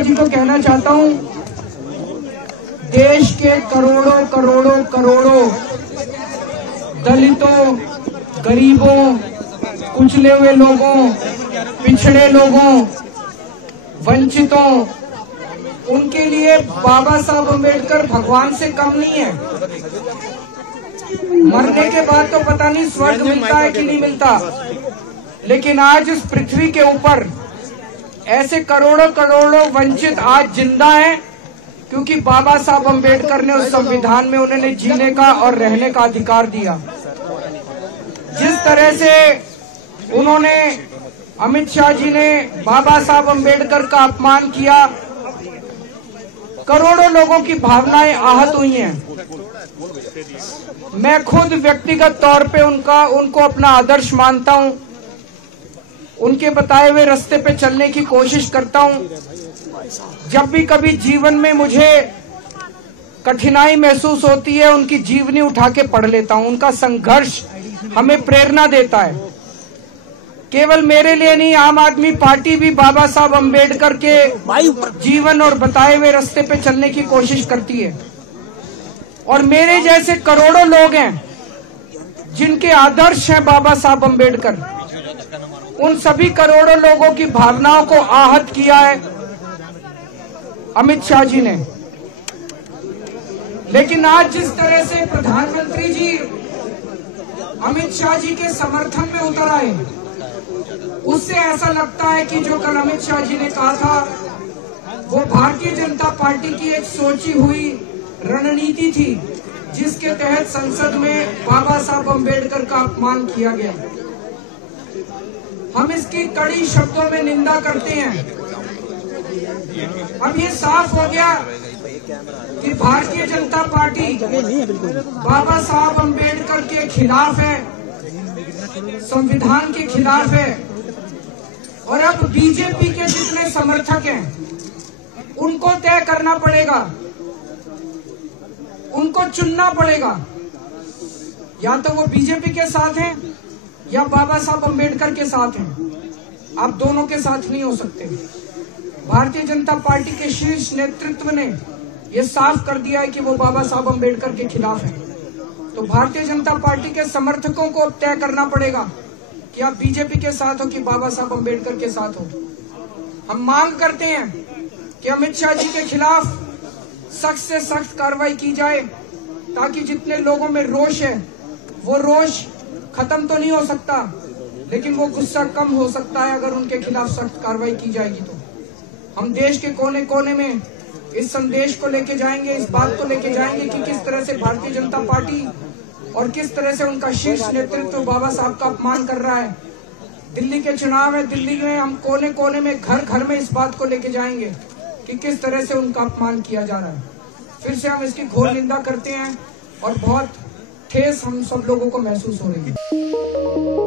जी को कहना चाहता हूं, देश के करोड़ों करोड़ों करोड़ों दलितों, गरीबों, कुचले हुए लोगों, पिछड़े लोगों, वंचितों, उनके लिए बाबा साहब अम्बेडकर भगवान से कम नहीं है। मरने के बाद तो पता नहीं स्वर्ग मिलता है कि नहीं मिलता, लेकिन आज इस पृथ्वी के ऊपर ऐसे करोड़ों करोड़ों वंचित आज जिंदा हैं, क्योंकि बाबा साहब अम्बेडकर ने उस संविधान में उन्हें जीने का और रहने का अधिकार दिया। जिस तरह से उन्होंने, अमित शाह जी ने बाबा साहब अम्बेडकर का अपमान किया, करोड़ों लोगों की भावनाएं आहत हुई हैं। मैं खुद व्यक्तिगत तौर पे उनको अपना आदर्श मानता हूं, उनके बताए हुए रास्ते पे चलने की कोशिश करता हूं। जब भी कभी जीवन में मुझे कठिनाई महसूस होती है, उनकी जीवनी उठा के पढ़ लेता हूं। उनका संघर्ष हमें प्रेरणा देता है। केवल मेरे लिए नहीं, आम आदमी पार्टी भी बाबा साहब अम्बेडकर के जीवन और बताए हुए रास्ते पे चलने की कोशिश करती है। और मेरे जैसे करोड़ों लोग हैं जिनके आदर्श हैं बाबा साहब अम्बेडकर, उन सभी करोड़ों लोगों की भावनाओं को आहत किया है अमित शाह जी ने। लेकिन आज जिस तरह से प्रधानमंत्री जी अमित शाह जी के समर्थन में उतर आए, उससे ऐसा लगता है कि जो कल अमित शाह जी ने कहा था वो भारतीय जनता पार्टी की एक सोची हुई रणनीति थी, जिसके तहत संसद में बाबा साहब अम्बेडकर का अपमान किया गया। हम इसकी कड़ी शब्दों में निंदा करते हैं। अब ये साफ हो गया कि भारतीय जनता पार्टी बाबा साहब अम्बेडकर के खिलाफ है, संविधान के खिलाफ है। और अब बीजेपी के जितने समर्थक हैं उनको तय करना पड़ेगा, उनको चुनना पड़ेगा, या तो वो बीजेपी के साथ हैं या बाबा साहब अम्बेडकर के साथ हैं। आप दोनों के साथ नहीं हो सकते। भारतीय जनता पार्टी के शीर्ष नेतृत्व ने यह साफ कर दिया है कि वो बाबा साहब अम्बेडकर के खिलाफ है। तो भारतीय जनता पार्टी के समर्थकों को तय करना पड़ेगा कि आप बीजेपी के साथ हो कि बाबा साहब अम्बेडकर के साथ हो। हम मांग करते हैं कि अमित शाह जी के खिलाफ सख्त से सख्त कार्रवाई की जाए, ताकि जितने लोगों में रोष है वो रोष खत्म तो नहीं हो सकता, लेकिन वो गुस्सा कम हो सकता है अगर उनके खिलाफ सख्त कार्रवाई की जाएगी। तो हम देश के कोने कोने में इस संदेश को लेके जाएंगे, इस बात को लेके जाएंगे कि किस तरह से भारतीय जनता पार्टी और किस तरह से उनका शीर्ष नेतृत्व बाबा साहब का अपमान कर रहा है। दिल्ली के चुनाव है, दिल्ली में हम कोने कोने में, घर घर में इस बात को लेके जाएंगे कि किस तरह से उनका अपमान किया जा रहा है। फिर से हम इसकी घोर निंदा करते हैं और बहुत ठेस हम सब लोगों को महसूस हो रही है।